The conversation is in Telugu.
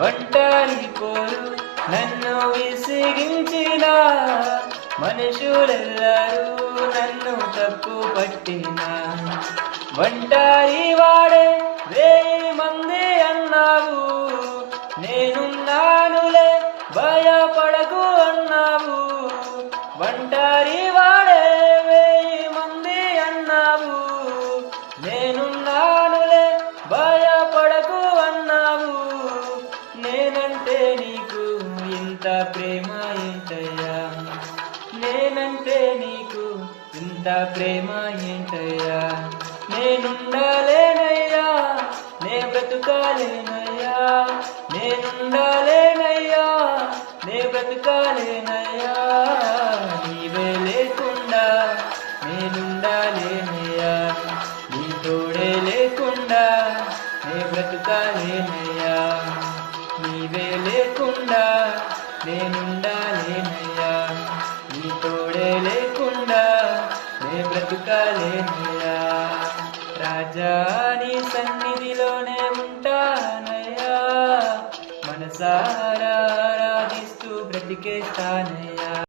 ఒంటరి పోరు నన్ను విసిగించిన మనుషులెల్లరూ నన్ను తప్పు పట్టిన ఒంటరి వాడే 1000 మంది అన్నావు, నేనున్నానులే భయపడకు అన్నావు. ఒంటరి వాడే 1000 మంది అన్నావు, నేనున్నానులే భయపడకు అన్నావు. నేనంటే నీకు ఇంత ప్రేమ ఏంటయ్యా, నేనంటే నీకు ఇంత ప్రేమ ఏంటయ్యా. నేనుండాలేనయ్యా, నే బ్రతుకాలేనయ్యా, నేనుండాలేనయ్యా, నే బ్రతుకాలేనయ్యా. నీవే లేకుండా నేనుండాలేనయ్యా, నీ తోడే లేకుండా నే బ్రతుకాలేనయ్యా. నీవే లేకుండా నేనుండాలేనయ్యా, నీ తోడే లేకుండా నే బ్రతుకాలేనయ్యా. రాజా నీ సన్నిధిలోనే ఉంటానయ్యా, మనసారా ఆరాధిస్తూ బ్రతికేస్తానయ్యా.